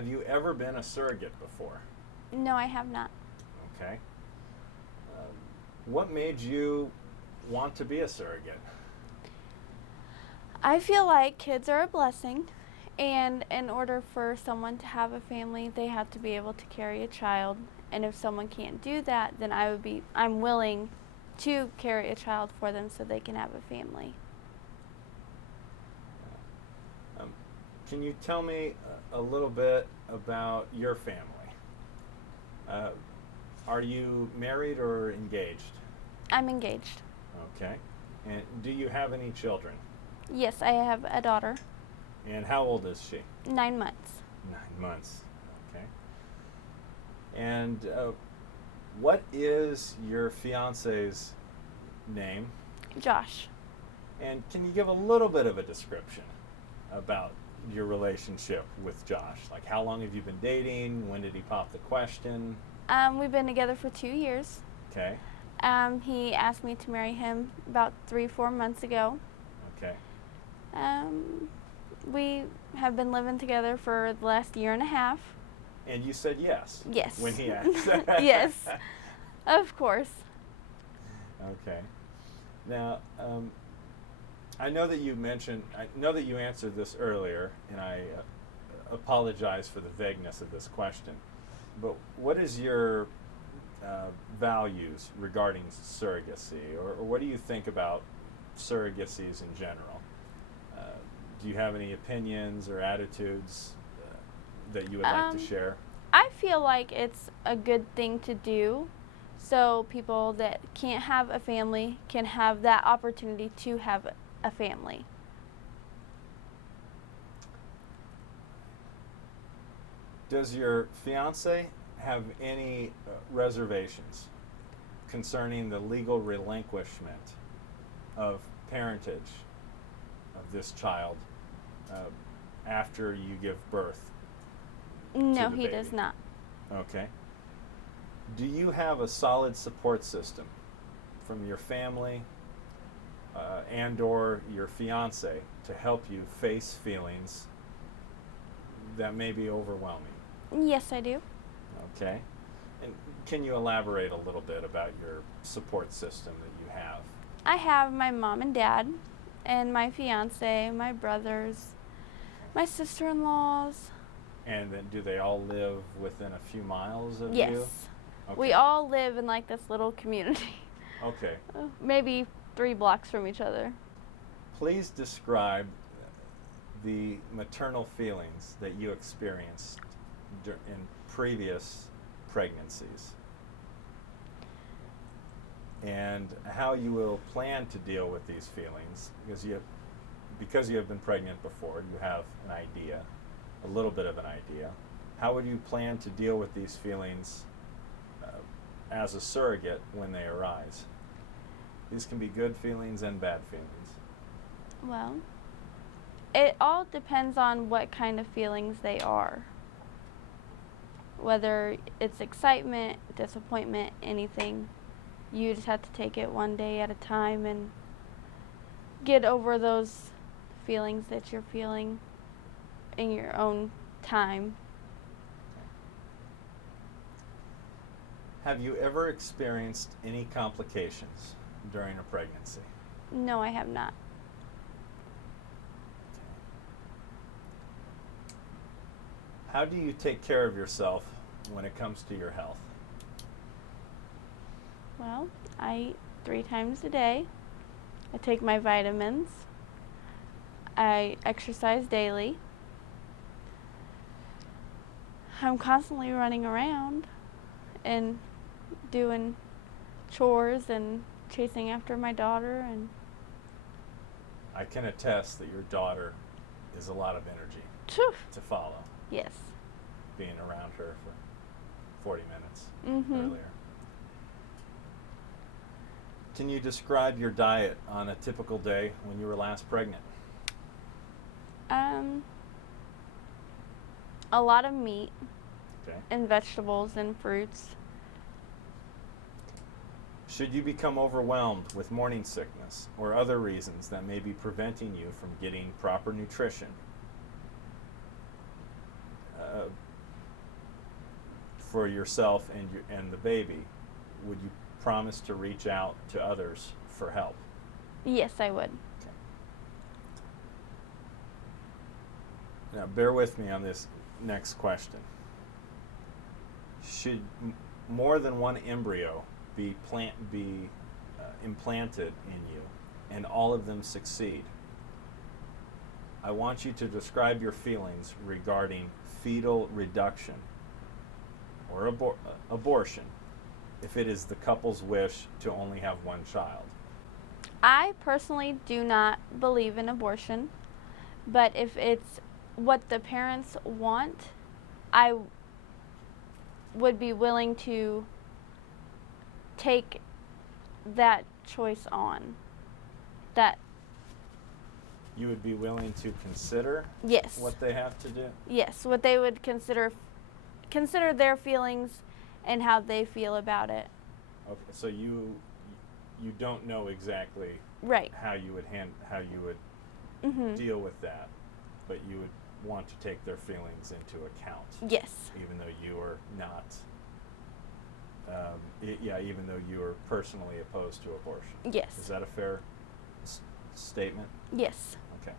Have you ever been a surrogate before? No, I have not. Okay. What made you want to be a surrogate? I feel like kids are a blessing, and in order for someone to have a family, they have to be able to carry a child. And if someone can't do that, then I'm willing to carry a child for them so they can have a family. Can you tell me a little bit about your family? Are you married or engaged? I'm engaged. Okay. And do you have any children? Yes, I have a daughter, And how old is she? 9 months. 9 months. Okay. And what is your fiance's name? Josh. And can you give a little bit of a description about your relationship with Josh? Like, how long have you been dating? When did he pop the question? We've been together for 2 years. Okay. He asked me to marry him about 3-4 months ago. Okay. We have been living together for the last 1.5 years. And you said yes. Yes. When he asked. Yes, of course. Okay. Now, I know that you answered this earlier, and I apologize for the vagueness of this question. But what is your values regarding surrogacy, or what do you think about surrogacies in general? Do you have any opinions or attitudes that you would like to share? I feel like it's a good thing to do, so people that can't have a family can have that opportunity to have a family. Does your fiance have any reservations concerning the legal relinquishment of parentage of this child after you give birth? No, the he baby? does not. Okay. Do you have a solid support system from your family and or your fiance to help you face feelings that may be overwhelming? Yes, I do. Okay. And can you elaborate a little bit about your support system that you have? I have my mom and dad, and my fiance, my brothers, my sister-in-laws. And then do they all live within a few miles of Yes. you? Okay. We all live in like this little community. Okay. Maybe 3 blocks from each other. Please describe the maternal feelings that you experienced in previous pregnancies and how you will plan to deal with these feelings, because you have been pregnant before, you have an idea, a little bit of an idea. How would you plan to deal with these feelings as a surrogate when they arise? These can be good feelings and bad feelings. Well, it all depends on what kind of feelings they are. Whether it's excitement, disappointment, anything. You just have to take it one day at a time and get over those feelings that you're feeling in your own time. Have you ever experienced any complications during a pregnancy? No, I have not. How do you take care of yourself when it comes to your health? Well, I eat 3 times a day. I take my vitamins. I exercise daily. I'm constantly running around and doing chores and chasing after my daughter. And I can attest that your daughter is a lot of energy Phew. to follow, Yes. being around her for 40 minutes Mhm. earlier. Can you describe your diet on a typical day when you were last pregnant? A lot of meat Okay. and vegetables and fruits. Should you become overwhelmed with morning sickness or other reasons that may be preventing you from getting proper nutrition, for yourself and the baby, would you promise to reach out to others for help? Yes, I would. Okay. Now, bear with me on this next question. Should more than one embryo be implanted in you, and all of them succeed? I want you to describe your feelings regarding fetal reduction or abortion, if it is the couple's wish to only have one child. I personally do not believe in abortion, but if it's what the parents want, I would be willing to take that choice on. That You would be willing to consider yes. what they have to do? Yes, what they would consider their feelings and how they feel about it. Okay, so you don't know exactly Right. how you would Mhm. deal with that, but you would want to take their feelings into account. Yes. Even though you are not, even though you are personally opposed to abortion. Yes. Is that a fair statement? Yes. Okay.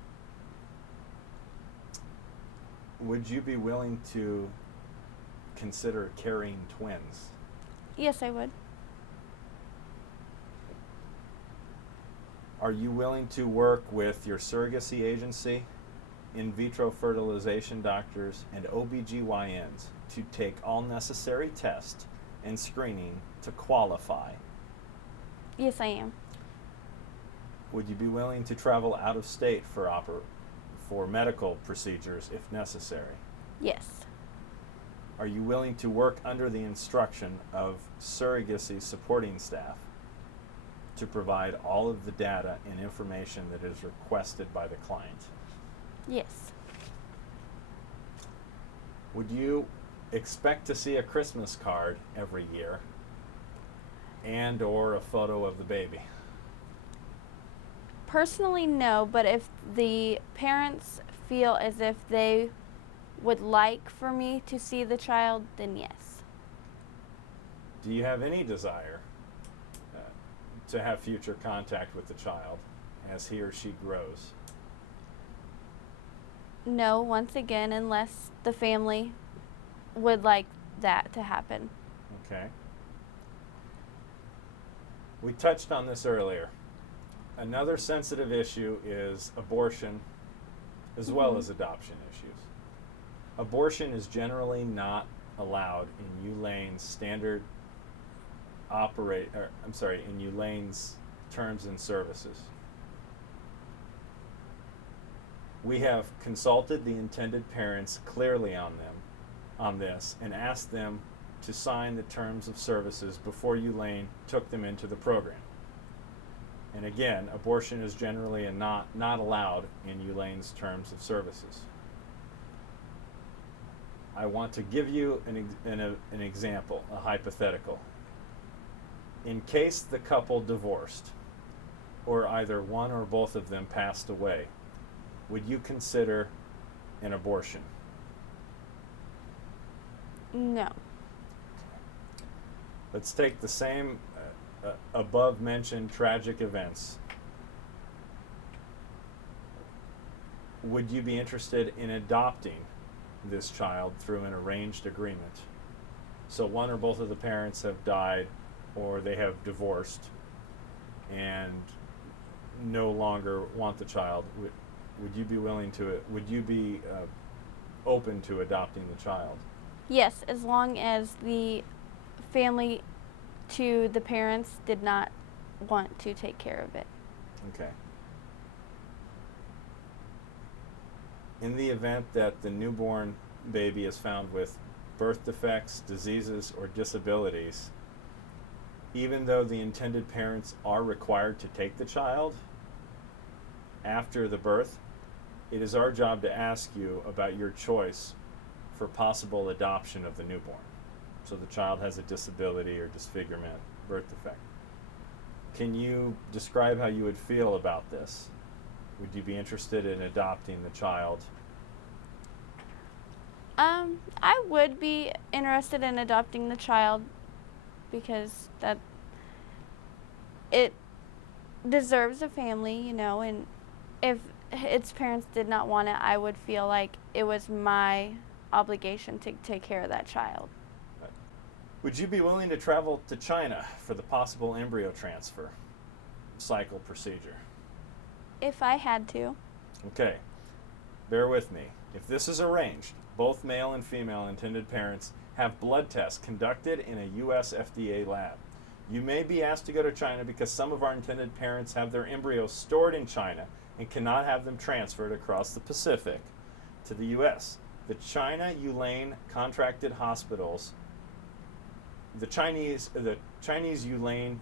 Would you be willing to consider carrying twins? Yes, I would. Are you willing to work with your surrogacy agency, in vitro fertilization doctors, and OBGYNs to take all necessary tests and screening to qualify? Yes, I am. Would you be willing to travel out of state for medical procedures if necessary? Yes. Are you willing to work under the instruction of surrogacy supporting staff to provide all of the data and information that is requested by the client? Yes. Would you expect to see a Christmas card every year and or a photo of the baby? Personally, no, but if the parents feel as if they would like for me to see the child, then yes. Do you have any desire to have future contact with the child as he or she grows? No, once again, unless the family would like that to happen. Okay. We touched on this earlier. Another sensitive issue is abortion as well as adoption issues. Abortion is generally not allowed in ULANE's in ULANE's terms and services. We have consulted the intended parents clearly on this and asked them to sign the terms of services before ULANE took them into the program. And again, abortion is generally not allowed in ULANE's terms of services. I want to give you an example, a hypothetical. In case the couple divorced, or either one or both of them passed away, would you consider an abortion? No. Let's take the same above mentioned tragic events. Would you be interested in adopting this child through an arranged agreement? So one or both of the parents have died or they have divorced and no longer want the child. Would you be open to adopting the child? Yes, as long as the family to the parents did not want to take care of it. Okay. In the event that the newborn baby is found with birth defects, diseases, or disabilities, even though the intended parents are required to take the child after the birth, it is our job to ask you about your choice for possible adoption of the newborn. So the child has a disability or disfigurement, birth defect. Can you describe how you would feel about this? Would you be interested in adopting the child I would be interested in adopting the child because that it deserves a family, you know, and if its parents did not want it, I would feel like it was my obligation to take care of that child. Would you be willing to travel to China for the possible embryo transfer cycle procedure? If I had to. Okay, bear with me. If this is arranged, both male and female intended parents have blood tests conducted in a U.S. FDA lab. You may be asked to go to China because some of our intended parents have their embryos stored in China and cannot have them transferred across the Pacific to the U.S. The China Yulane contracted hospitals, the Chinese Yulane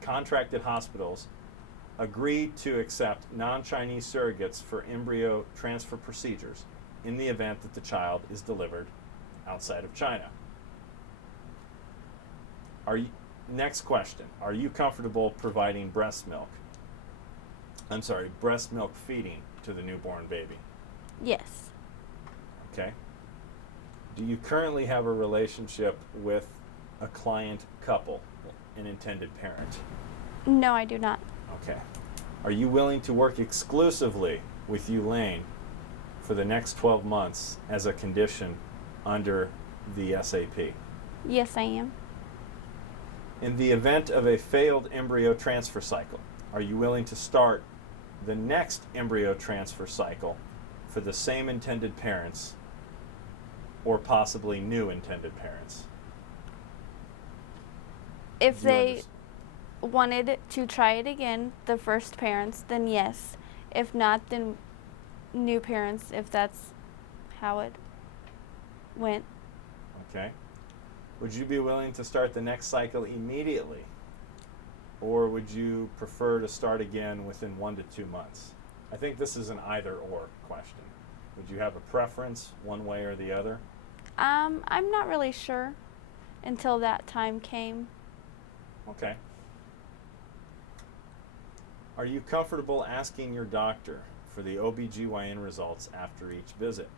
contracted hospitals agree to accept non-Chinese surrogates for embryo transfer procedures in the event that the child is delivered outside of China. Next question. Are you comfortable providing breast milk feeding to the newborn baby? Yes. Okay. Do you currently have a relationship with a client couple, an intended parent? No, I do not. Okay. Are you willing to work exclusively with Yulane for the next 12 months as a condition under the SAP? Yes, I am. In the event of a failed embryo transfer cycle, are you willing to start the next embryo transfer cycle for the same intended parents or possibly new intended parents? If they wanted to try it again, the first parents, then yes. If not, then new parents, if that's how it went. Okay. Would you be willing to start the next cycle immediately? Or would you prefer to start again within 1 to 2 months? I think this is an either-or question. Would you have a preference one way or the other? I'm not really sure until that time came. Okay. Are you comfortable asking your doctor for the OBGYN results after each visit?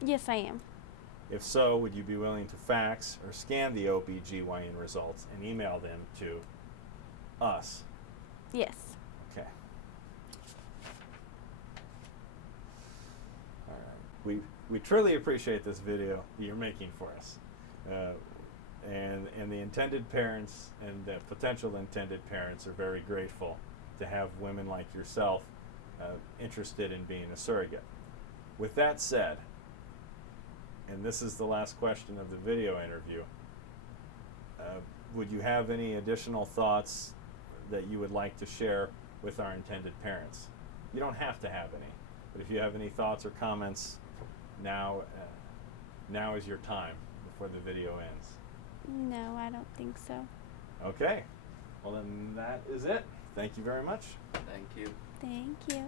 Yes, I am. If so, would you be willing to fax or scan the OBGYN results and email them to us? Yes. Okay. All right. We truly appreciate this video that you're making for us. And the intended parents and the potential intended parents are very grateful to have women like yourself interested in being a surrogate. With that said, and this is the last question of the video interview, would you have any additional thoughts that you would like to share with our intended parents? You don't have to have any, but if you have any thoughts or comments, now is your time before the video ends. No, I don't think so. Okay. Well, then that is it. Thank you very much. Thank you. Thank you.